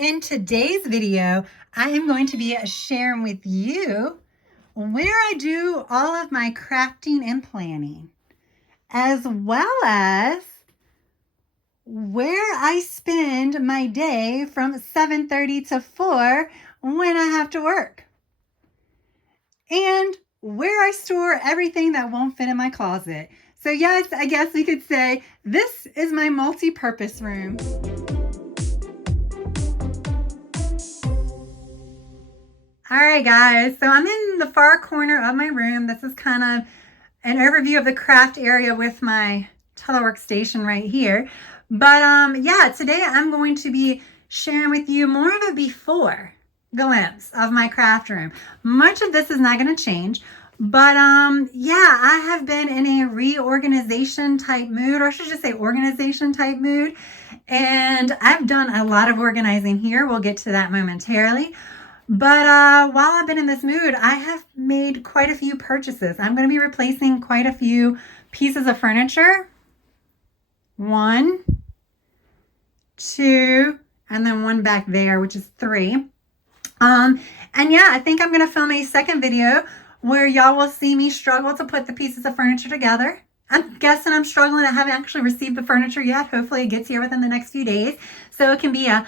In today's video, I am going to be sharing with you where I do all of my crafting and planning, as well as where I spend my day from 7:30 to 4 when I have to work, and where I store everything that won't fit in my closet. So yes, I guess we could say this is my multi-purpose room. All right, guys, so I'm in the far corner of my room. This is kind of an overview of the craft area with my teleworkstation right here. But yeah, today I'm going to be sharing with you more of a before glimpse of my craft room. Much of this is not going to change, but yeah, I have been in a reorganization type mood, or I should just say organization type mood. And I've done a lot of organizing here. We'll get to that momentarily. But while I've been in this mood, I have made quite a few purchases. I'm going to be replacing quite a few pieces of furniture. 1, 2, and then one back there, which is 3. And yeah, I think I'm going to film a second video where y'all will see me struggle to put the pieces of furniture together. I'm guessing I'm struggling. I haven't actually received the furniture yet. Hopefully it gets here within the next few days. So it can be a,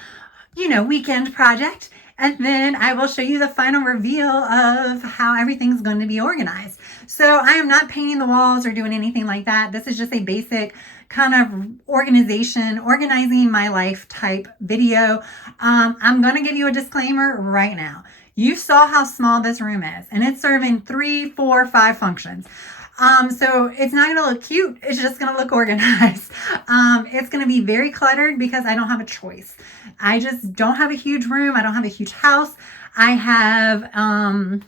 weekend project. And then I will show you the final reveal of how everything's going to be organized. So I am not painting the walls or doing anything like that. This is just a basic kind of organizing my life type video. I'm going to give you a disclaimer right now. You saw how small this room is, and it's serving 3, 4, 5 functions. So it's not going to look cute. It's just going to look organized. It's going to be very cluttered because I don't have a choice. I just don't have a huge room. I don't have a huge house. I have an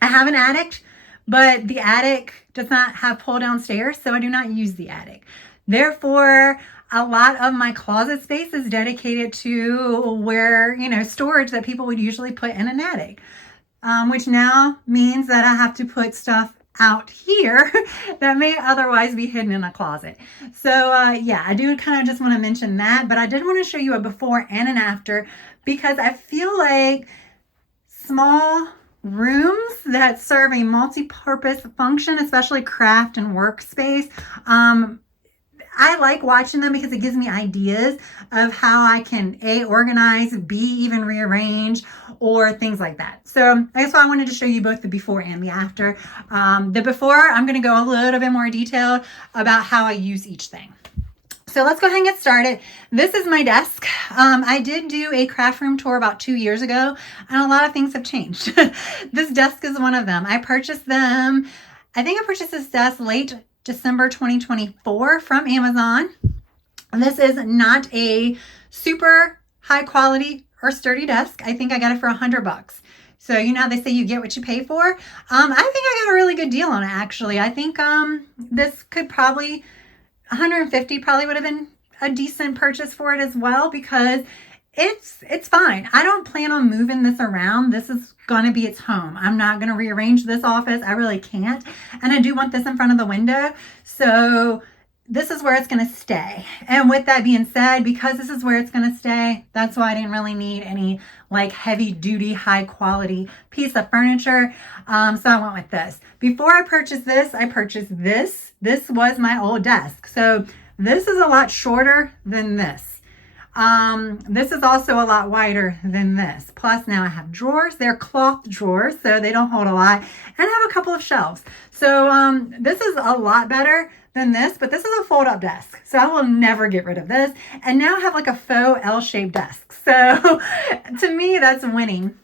attic, but the attic does not have pull down stairs, so I do not use the attic. Therefore, a lot of my closet space is dedicated to where, storage that people would usually put in an attic, which now means that I have to put stuff out here that may otherwise be hidden in a closet. So yeah, I do kind of just want to mention that, but I did want to show you a before and an after, because I feel like small rooms that serve a multi-purpose function, especially craft and workspace, I like watching them because it gives me ideas of how I can A, organize, B, even rearrange, or things like that. So that's why I wanted to show you both the before and the after. The before, I'm going to go a little bit more detailed about how I use each thing. So let's go ahead and get started. This is my desk. I did do a craft room tour about 2 years ago, and a lot of things have changed. This desk is one of them. I purchased this desk late December 2024 from Amazon. This is not a super high quality or sturdy desk. I think I got it for $100. So you know how they say you get what you pay for? I think I got a really good deal on it, actually. I think this could probably, $150 probably would have been a decent purchase for it as well, because it's fine. I don't plan on moving this around. This is going to be its home. I'm not going to rearrange this office. I really can't. And I do want this in front of the window. So this is where it's going to stay. And with that being said, because this is where it's going to stay, that's why I didn't really need any like heavy duty, high quality piece of furniture. So I went with this. Before I purchased this, I purchased this. This was my old desk. So this is a lot shorter than this. This is also a lot wider than this. Plus now I have drawers. They're cloth drawers, so they don't hold a lot. And I have a couple of shelves. So this is a lot better than this, but this is a fold-up desk. So I will never get rid of this. And now I have like a faux L-shaped desk. So to me, that's winning.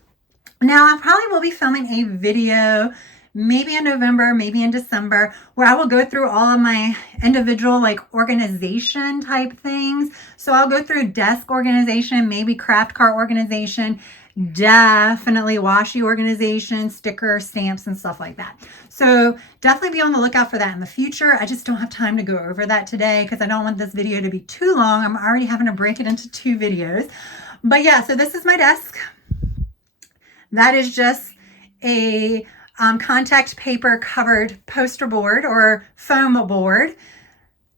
Now I probably will be filming a video maybe in November, maybe in December, where I will go through all of my individual like organization type things. So I'll go through desk organization, maybe craft cart organization, definitely washi organization, stickers, stamps, and stuff like that. So definitely be on the lookout for that in the future. I just don't have time to go over that today because I don't want this video to be too long. I'm already having to break it into 2 videos. But yeah, so this is my desk. That is just a contact paper covered poster board or foam board.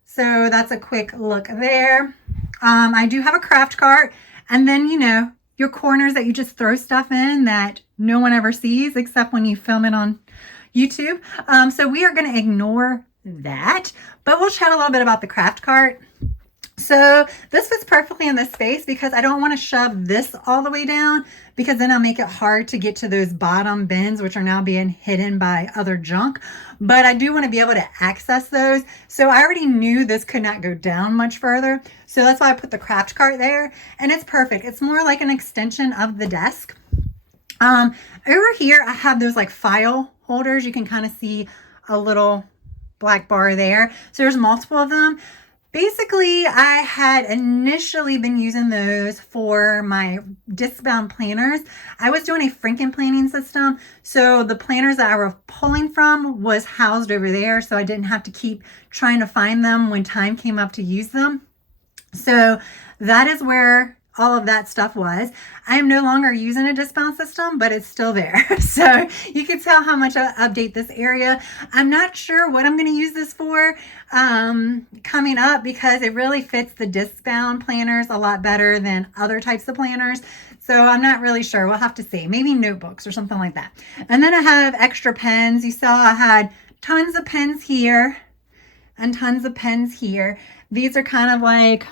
So that's a quick look there. I do have a craft cart, and then your corners that you just throw stuff in that no one ever sees except when you film it on YouTube. So we are going to ignore that, but we'll chat a little bit about the craft cart. So this fits perfectly in this space because I don't want to shove this all the way down, because then I'll make it hard to get to those bottom bins, which are now being hidden by other junk. But I do want to be able to access those. So I already knew this could not go down much further. So that's why I put the craft cart there, and it's perfect. It's more like an extension of the desk. Over here, I have those like file holders. You can kind of see a little black bar there. So there's multiple of them. Basically, I had initially been using those for my disc-bound planners. I was doing a Franken planning system, so the planners that I was pulling from was housed over there, so I didn't have to keep trying to find them when time came up to use them. So that is where all of that stuff was. I am no longer using a disc-bound system, but it's still there. So you can tell how much I update this area. I'm not sure what I'm going to use this for coming up, because it really fits the disc-bound planners a lot better than other types of planners. So I'm not really sure. We'll have to see. Maybe notebooks or something like that. And then I have extra pens. You saw I had tons of pens here and tons of pens here. These are kind of like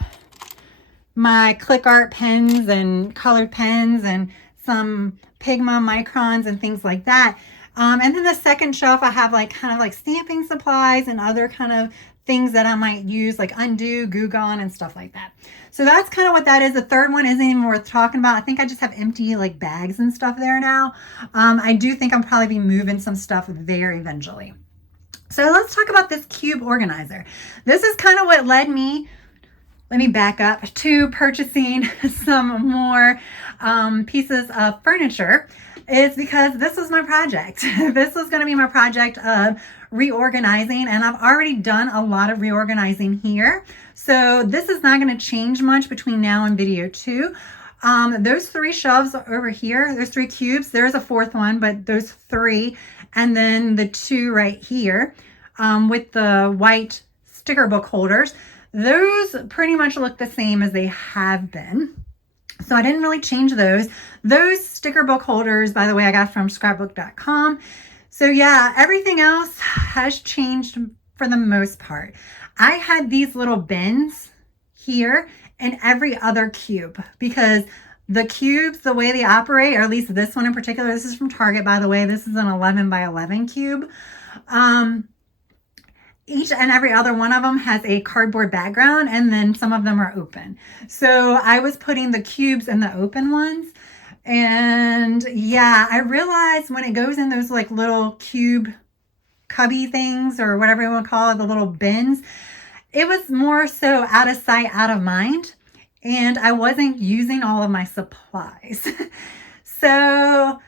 my click art pens and colored pens and some Pigma microns and things like that. And then the second shelf, I have like kind of like stamping supplies and other kind of things that I might use, like undo, Goo Gone, and stuff like that. So that's kind of what that is. The third one isn't even worth talking about. I think I just have empty like bags and stuff there now. I do think I'll probably be moving some stuff there eventually. So let's talk about this cube organizer. This is kind of what led me, let me back up, to purchasing some more pieces of furniture. Is because this was my project. This was going to be my project of reorganizing, and I've already done a lot of reorganizing here. So this is not going to change much between now and video 2. Those 3 shelves over here, there's 3 cubes. There's a 4th one, but those 3, and then the 2 right here with the white sticker book holders. Those pretty much look the same as they have been. So I didn't really change those. Those sticker book holders, by the way, I got from scrapbook.com. So yeah, everything else has changed for the most part. I had these little bins here in every other cube, because the cubes, the way they operate, or at least this one in particular, this is from Target, by the way. This is an 11 by 11 cube. Each and every other one of them has a cardboard background, and then some of them are open. So I was putting the cubes in the open ones. And yeah, I realized when it goes in those like little cube cubby things, or whatever you want to call it, the little bins, it was more so out of sight, out of mind. And I wasn't using all of my supplies. So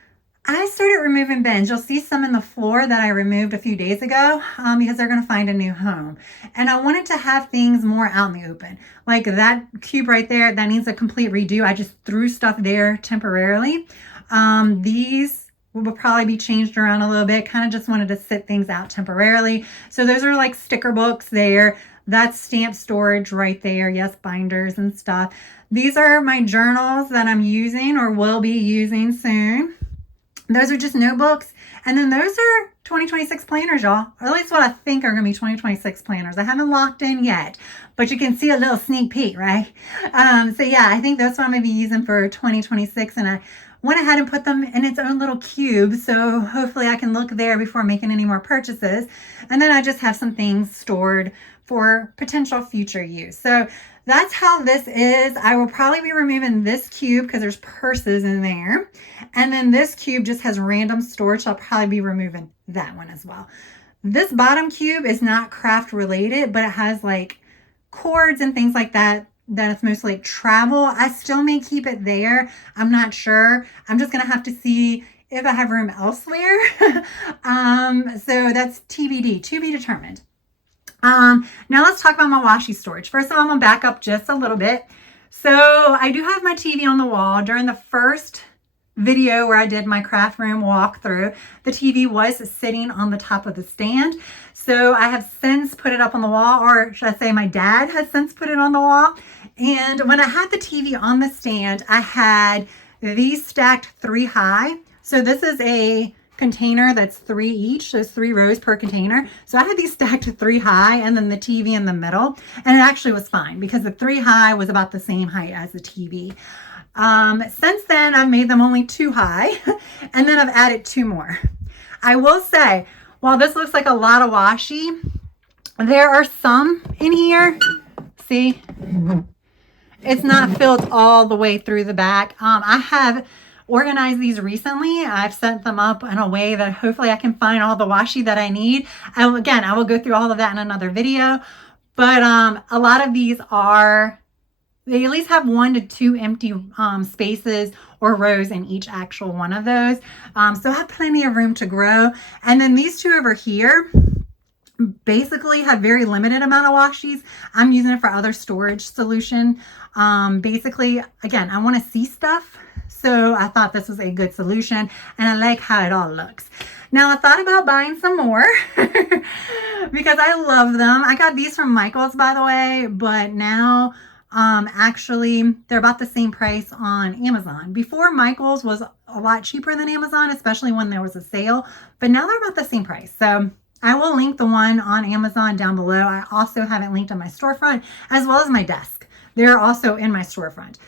I started removing bins. You'll see some in the floor that I removed a few days ago because they're going to find a new home. And I wanted to have things more out in the open. Like that cube right there, that needs a complete redo. I just threw stuff there temporarily. These will probably be changed around a little bit. Kind of just wanted to sit things out temporarily. So those are like sticker books there. That's stamp storage right there. Yes, binders and stuff. These are my journals that I'm using or will be using soon. Those are just notebooks. And then those are 2026 planners, y'all. Or at least what I think are going to be 2026 planners. I haven't locked in yet, but you can see a little sneak peek, right? So yeah, I think that's what I'm going to be using for 2026. And I went ahead and put them in its own little cube. So hopefully I can look there before making any more purchases. And then I just have some things stored for potential future use. So that's how this is. I will probably be removing this cube because there's purses in there. And then this cube just has random storage. So I'll probably be removing that one as well. This bottom cube is not craft related, but it has like cords and things like that. That it's mostly like travel. I still may keep it there. I'm not sure. I'm just going to have to see if I have room elsewhere. So that's TBD, to be determined. Now let's talk about my washi storage. First of all, I'm going to back up just a little bit. So I do have my TV on the wall. During the first video where I did my craft room walkthrough, the TV was sitting on the top of the stand. So I have since put it up on the wall, or should I say my dad has since put it on the wall. And when I had the TV on the stand, I had these stacked 3 high. So this is a container that's 3 each. There's 3 rows per container. So I had these stacked 3 high and then the TV in the middle. And it actually was fine because the 3 high was about the same height as the TV. Since then, I've made them only 2 high and then I've added 2 more. I will say, while this looks like a lot of washi, there are some in here. See? It's not filled all the way through the back. I have organized these recently. I've set them up in a way that hopefully I can find all the washi that I need. Again, I will go through all of that in another video. But a lot of these are, they at least have 1 to 2 empty spaces or rows in each actual one of those. So I have plenty of room to grow. And then these 2 over here basically have very limited amount of washis. I'm using it for other storage solution. Basically, again, I want to see stuff. So I thought this was a good solution and I like how it all looks. Now I thought about buying some more because I love them. I got these from Michael's, by the way, but now actually they're about the same price on Amazon. Before, Michael's was a lot cheaper than Amazon, especially when there was a sale, but now they're about the same price. So I will link the one on Amazon down below. I also have it linked on my storefront as well as my desk. They're also in my storefront.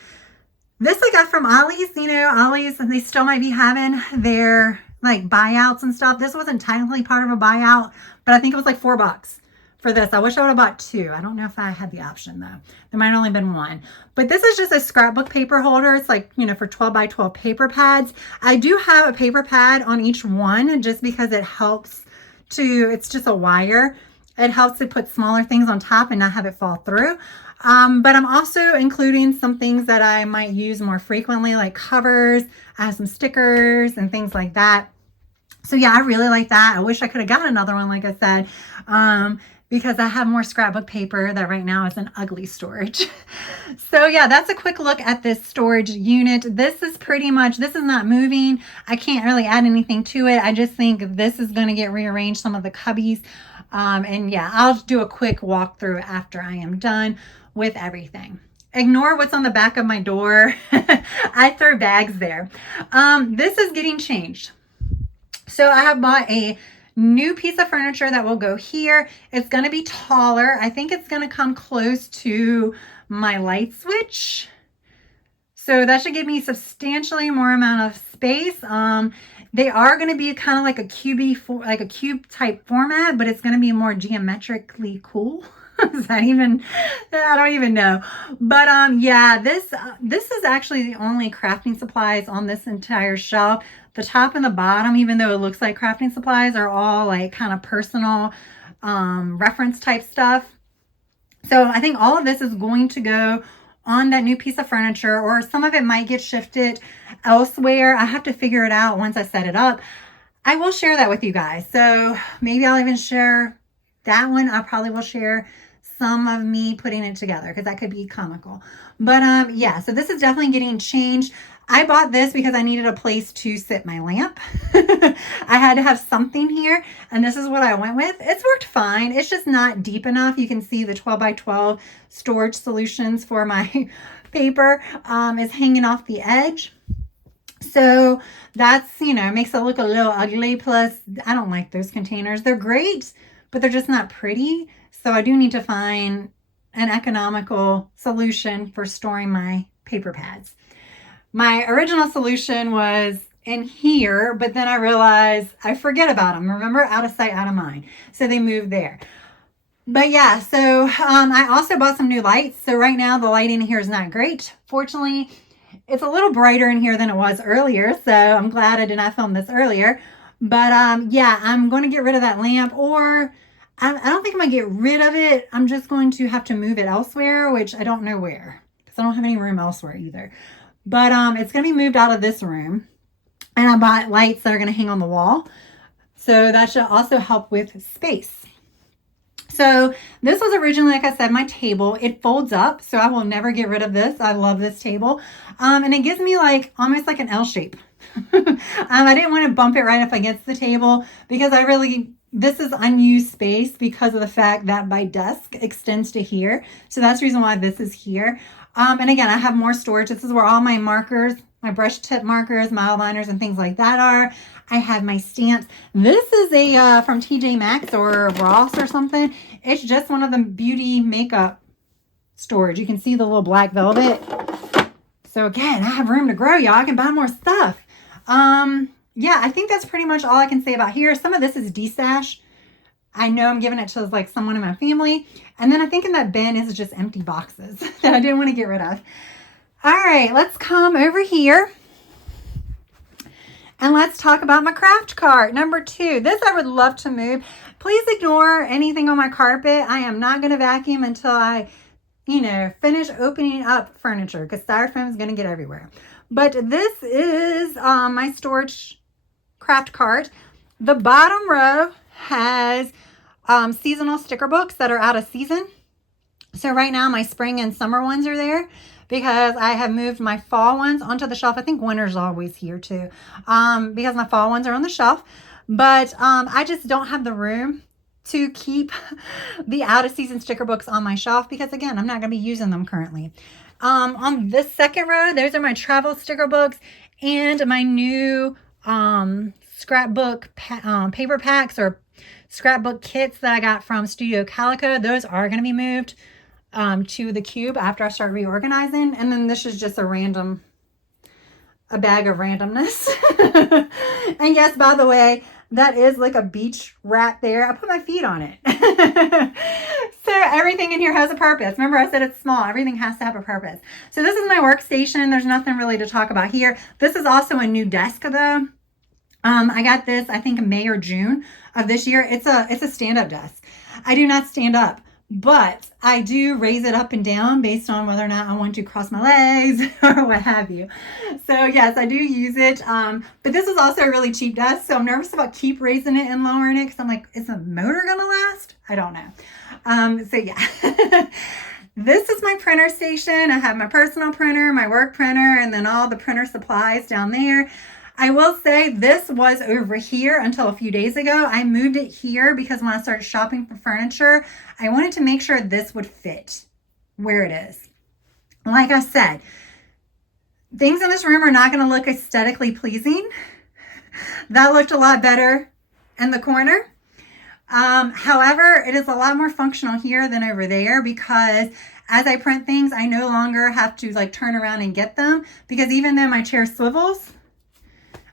This I got from Ollie's. You know, Ollie's, they still might be having their like buyouts and stuff. This wasn't technically part of a buyout, but I think it was like $4 for this. I wish I would have bought 2. I don't know if I had the option though. There might have only been 1. But this is just a scrapbook paper holder. It's like, you know, for 12 by 12 paper pads. I do have a paper pad on each one just because it helps to, it's just a wire. It helps to put smaller things on top and not have it fall through. But I'm also including some things that I might use more frequently, like covers. I have some stickers and things like that. So yeah, I really like that. I wish I could have got another one, like I said, because I have more scrapbook paper that right now is in ugly storage. So yeah, that's a quick look at this storage unit. This is pretty much, this is not moving. I can't really add anything to it. I just think this is going to get rearranged, some of the cubbies. And yeah, I'll do a quick walkthrough after I am done with everything. Ignore what's on the back of my door. I throw bags there. This is getting changed. So I have bought a new piece of furniture that will go here. It's going to be taller. I think it's going to come close to my light switch. So that should give me substantially more amount of space. They are going to be kind of like a cube type format, but it's going to be more geometrically cool. Is that even, I don't even know. But yeah, this is actually the only crafting supplies on this entire shelf. The top and the bottom, even though it looks like crafting supplies, are all like kind of personal reference type stuff. So I think all of this is going to go on that new piece of furniture, or some of it might get shifted elsewhere. I have to figure it out once I set it up. I will share that with you guys. So maybe I'll even share that one. I probably will share some of me putting it together because that could be comical. But yeah, so this is definitely getting changed. I bought this because I needed a place to sit my lamp. I had to have something here, and this is what I went with. It's worked fine. It's just not deep enough. You can see the 12 by 12 storage solutions for my paper is hanging off the edge. So that's, you know, makes it look a little ugly. Plus, I don't like those containers. They're great, but they're just not pretty. So I do need to find an economical solution for storing my paper pads. My original solution was in here, but then I realized I forget about them. Remember, out of sight, out of mind. So they moved there. But yeah, so I also bought some new lights. So right now the lighting here is not great. Fortunately, it's a little brighter in here than it was earlier. So I'm glad I did not film this earlier. But yeah, I'm going to get rid of that lamp, or I don't think I'm going to get rid of it. I'm just going to have to move it elsewhere, which I don't know where, because I don't have any room elsewhere either. But it's going to be moved out of this room. And I bought lights that are going to hang on the wall. So that should also help with space. So this was originally, like I said, my table. It folds up, so I will never get rid of this. I love this table. And it gives me like almost like an L shape. I didn't want to bump it right up against the table because this is unused space because of the fact that my desk extends to here. So that's the reason why this is here. And again, I have more storage. This is where all my markers, my brush tip markers, my outliners, and things like that are. I have my stamps. This is a from TJ Maxx or Ross or something. It's just one of the beauty makeup storage. You can see the little black velvet. So again, I have room to grow, y'all. I can buy more stuff. Yeah, I think that's pretty much all I can say about here. Some of this is de-stash. I know I'm giving it to like someone in my family. And then I think in that bin is just empty boxes that I didn't want to get rid of. All right, let's come over here. And let's talk about my craft cart. Number 2. This I would love to move. Please ignore anything on my carpet. I am not going to vacuum until I, finish opening up furniture because styrofoam is going to get everywhere. But this is my storage craft cart. The bottom row has seasonal sticker books that are out of season. So right now my spring and summer ones are there, because I have moved my fall ones onto the shelf. I think winter's always here too, because my fall ones are on the shelf. But I just don't have the room to keep the out of season sticker books on my shelf, because again, I'm not going to be using them currently. On this second row, those are my travel sticker books and my new scrapbook paper packs or scrapbook kits that I got from Studio Calico. Those are going to be moved to the cube after I start reorganizing. And then this is just a bag of randomness. And yes, by the way, that is like a beach rat there. I put my feet on it. So everything in here has a purpose. Remember, I said it's small. Everything has to have a purpose. So this is my workstation. There's nothing really to talk about here. This is also a new desk though. I got this, I think, in May or June of this year. It's a stand-up desk. I do not stand up, but I do raise it up and down based on whether or not I want to cross my legs or what have you. So yes, I do use it. But this is also a really cheap desk, so I'm nervous about keep raising it and lowering it because I'm like, is the motor gonna last? I don't know. So yeah. This is my printer station. I have my personal printer, my work printer, and then all the printer supplies down there. I will say this was over here until a few days ago. I moved it here because when I started shopping for furniture, I wanted to make sure this would fit where it is. Like I said, things in this room are not going to look aesthetically pleasing. That looked a lot better in the corner. However, it is a lot more functional here than over there, because as I print things, I no longer have to like turn around and get them, because even though my chair swivels,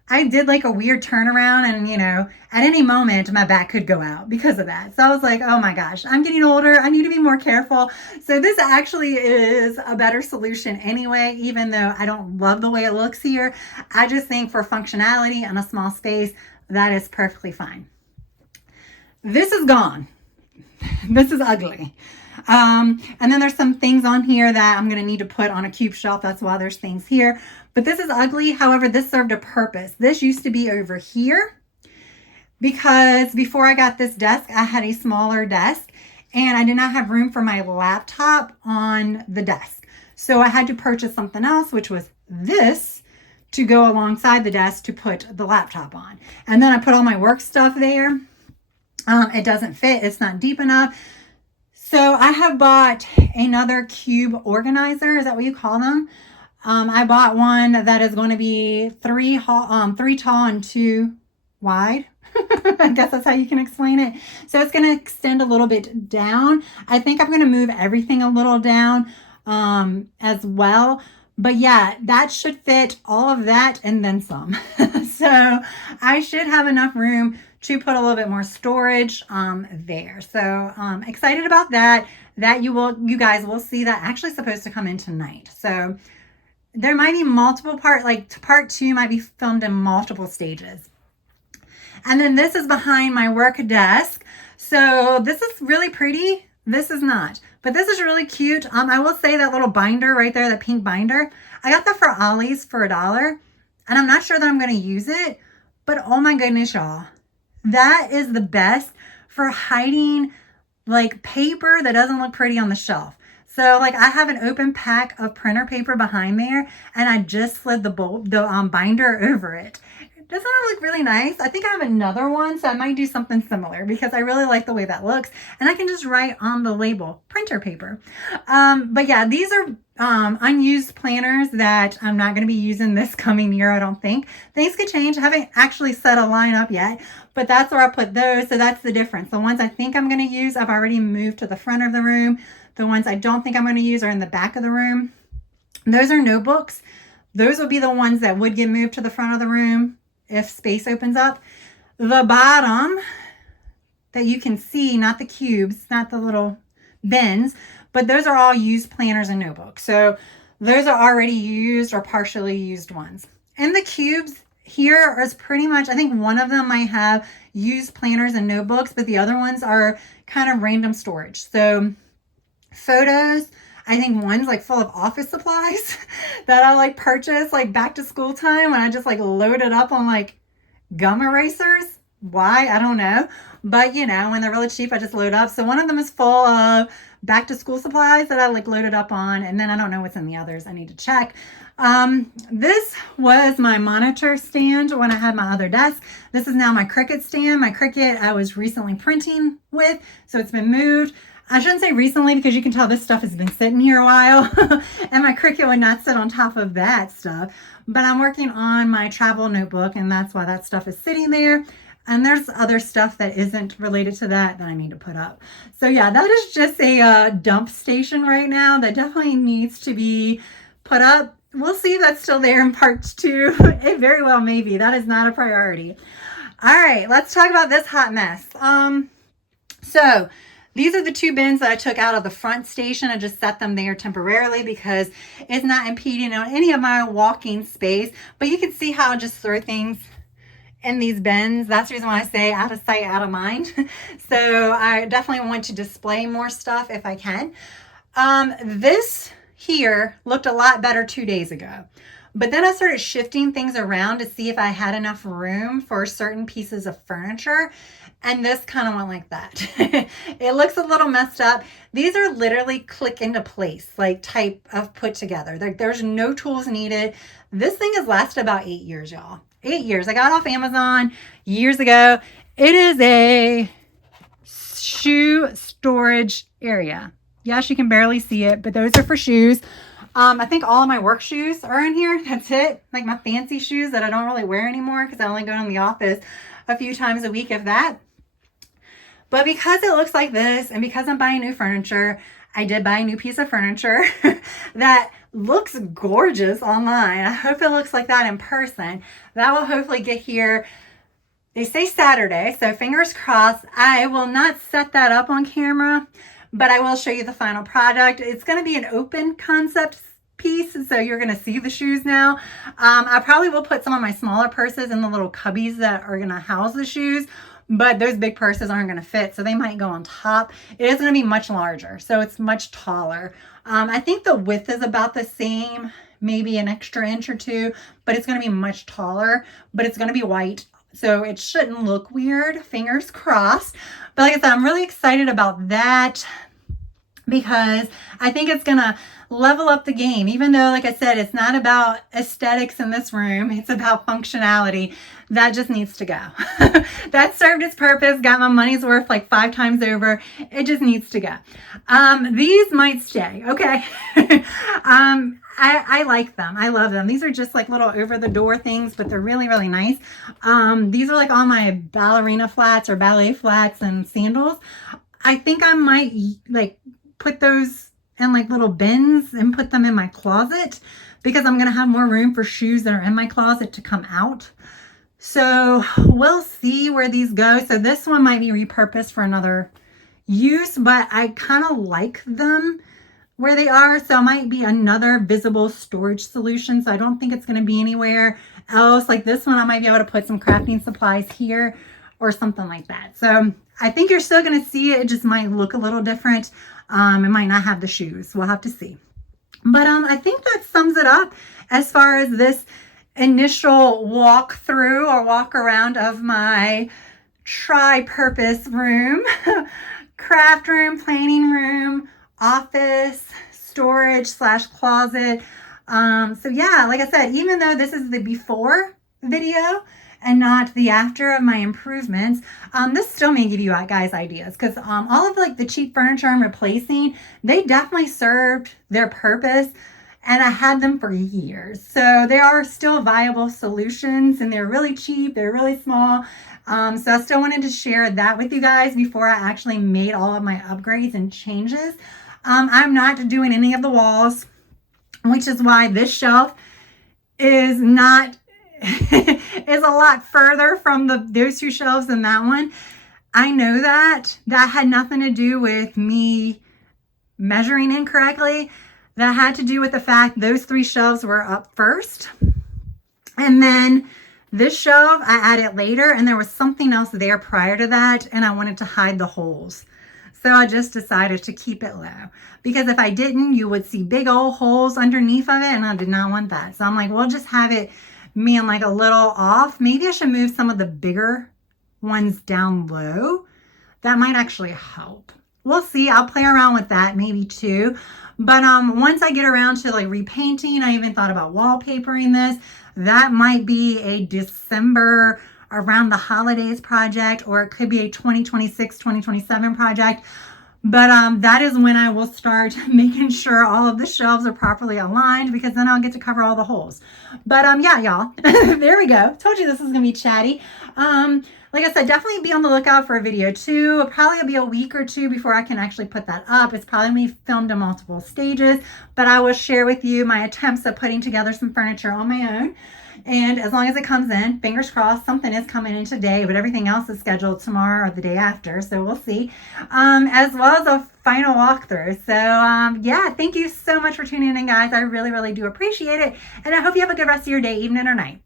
I did like a weird turnaround, and at any moment my back could go out because of that. So I was like, oh my gosh, I'm getting older. I need to be more careful. So this actually is a better solution anyway, even though I don't love the way it looks here. I just think for functionality and a small space, that is perfectly fine. This is gone. This is ugly. And then there's some things on here that I'm going to need to put on a cube shelf. That's why there's things here. But this is ugly. However, this served a purpose. This used to be over here because before I got this desk, I had a smaller desk and I did not have room for my laptop on the desk. So I had to purchase something else, which was this, to go alongside the desk to put the laptop on. And then I put all my work stuff there. It doesn't fit. It's not deep enough. So I have bought another cube organizer. Is that what you call them? I bought one that is going to be three tall and 2 wide. I guess that's how you can explain it. So it's going to extend a little bit down. I think I'm going to move everything a little down as well. But yeah, that should fit all of that and then some. So I should have enough room to put a little bit more storage there. So excited about that. That you guys will see that actually supposed to come in tonight. So there might be multiple part 2 might be filmed in multiple stages. And then this is behind my work desk. So this is really pretty. This is not, but this is really cute. I will say that little binder right there, that pink binder, I got that for Ollie's for $1. And I'm not sure that I'm going to use it, but oh my goodness, y'all. That is the best for hiding like paper that doesn't look pretty on the shelf. So like I have an open pack of printer paper behind there and I just slid the binder over it. Doesn't that look really nice? I think I have another one, so I might do something similar because I really like the way that looks. And I can just write on the label, printer paper. But yeah, these are unused planners that I'm not going to be using this coming year, I don't think. Things could change. I haven't actually set a line up yet, but that's where I put those. So that's the difference. The ones I think I'm going to use, I've already moved to the front of the room. The ones I don't think I'm going to use are in the back of the room. Those are notebooks. Those would be the ones that would get moved to the front of the room if space opens up. The bottom that you can see, not the cubes, not the little bins, but those are all used planners and notebooks. So those are already used or partially used ones. And the cubes here is pretty much, I think one of them might have used planners and notebooks, but the other ones are kind of random storage. So photos, I think one's like full of office supplies that I like purchased like back to school time when I just like loaded up on like gum erasers. Why? I don't know. But you know, when they're really cheap, I just load up. So one of them is full of back to school supplies that I like loaded up on. And then I don't know what's in the others. I need to check. This was my monitor stand when I had my other desk. This is now my Cricut stand. My Cricut I was recently printing with, so it's been moved. I shouldn't say recently because you can tell this stuff has been sitting here a while and my Cricut would not sit on top of that stuff. But I'm working on my travel notebook and that's why that stuff is sitting there. And there's other stuff that isn't related to that I need to put up. So yeah, that is just a dump station right now that definitely needs to be put up. We'll see if that's still there in part 2. It very well may be. That is not a priority. All right, let's talk about this hot mess. So these are the 2 bins that I took out of the front station. I just set them there temporarily because it's not impeding on any of my walking space. But you can see how I just throw things in these bins. That's the reason why I say out of sight, out of mind. So I definitely want to display more stuff if I can. This here looked a lot better 2 days ago. But then I started shifting things around to see if I had enough room for certain pieces of furniture. And this kind of went like that. It looks a little messed up. These are literally click into place, like type of put together. There's no tools needed. This thing has lasted about 8 years, y'all. 8 years. I got it off Amazon years ago. It is a shoe storage area. Yes, you can barely see it, but those are for shoes. I think all of my work shoes are in here. That's it. Like my fancy shoes that I don't really wear anymore because I only go in the office a few times a week, if that. But because it looks like this and because I'm buying new furniture, I did buy a new piece of furniture that looks gorgeous online. I hope it looks like that in person. That will hopefully get here. They say Saturday, so fingers crossed. I will not set that up on camera, but I will show you the final product. It's going to be an open concept piece, so you're going to see the shoes now. I probably will put some of my smaller purses in the little cubbies that are going to house the shoes, but those big purses aren't going to fit, so they might go on top. It is going to be much larger, so it's much taller. I think the width is about the same, maybe an extra inch or 2, but it's going to be much taller, but it's going to be white, so it shouldn't look weird. Fingers crossed. But like I said, I'm really excited about that because I think it's going to level up the game. Even though, like I said, it's not about aesthetics in this room. It's about functionality. That just needs to go. That served its purpose, got my money's worth like 5 times over. It just needs to go. These might stay, okay? I like them. I love them. These are just like little over the door things, but they're really, really nice. These are like all my ballerina flats or ballet flats and sandals. I think I might like put those in like little bins and put them in my closet because I'm going to have more room for shoes that are in my closet to come out. So we'll see where these go. So this one might be repurposed for another use, but I kind of like them where they are. So it might be another visible storage solution. So I don't think it's going to be anywhere else. Like this one, I might be able to put some crafting supplies here or something like that. So I think you're still going to see it. It just might look a little different. It might not have the shoes. We'll have to see. But I think that sums it up as far as this initial walk through or walk around of my tri-purpose room, craft room, planning room, office, storage / closet. So yeah, like I said, even though this is the before video and not the after of my improvements. This still may give you guys ideas, because all of like the cheap furniture I'm replacing, they definitely served their purpose, and I had them for years. So they are still viable solutions, and they're really cheap, they're really small. So I still wanted to share that with you guys before I actually made all of my upgrades and changes. I'm not doing any of the walls, which is why this shelf is not is a lot further from those two shelves than that one. I know that had nothing to do with me measuring incorrectly. That had to do with the fact those 3 shelves were up first, and then this shelf I added later, and there was something else there prior to that, and I wanted to hide the holes. So I just decided to keep it low, because if I didn't, you would see big old holes underneath of it, and I did not want that. So I'm like, we'll just have it being like a little off. Maybe I should move some of the bigger ones down low. That might actually help. We'll see. I'll play around with that maybe too. But once I get around to like repainting, I even thought about wallpapering this. That might be a December around the holidays project, or it could be a 2026, 2027 project. But that is when I will start making sure all of the shelves are properly aligned, because then I'll get to cover all the holes. But yeah, y'all, there we go. Told you this was gonna be chatty. Like I said, definitely be on the lookout for a video too. It'll probably be a week or two before I can actually put that up. It's probably gonna be filmed in multiple stages, but I will share with you my attempts at putting together some furniture on my own. And as long as it comes in, fingers crossed, something is coming in today, but everything else is scheduled tomorrow or the day after, so we'll see. As well as a final walkthrough. So yeah, thank you so much for tuning in, guys. I really, really do appreciate it. And I hope you have a good rest of your day, evening, or night.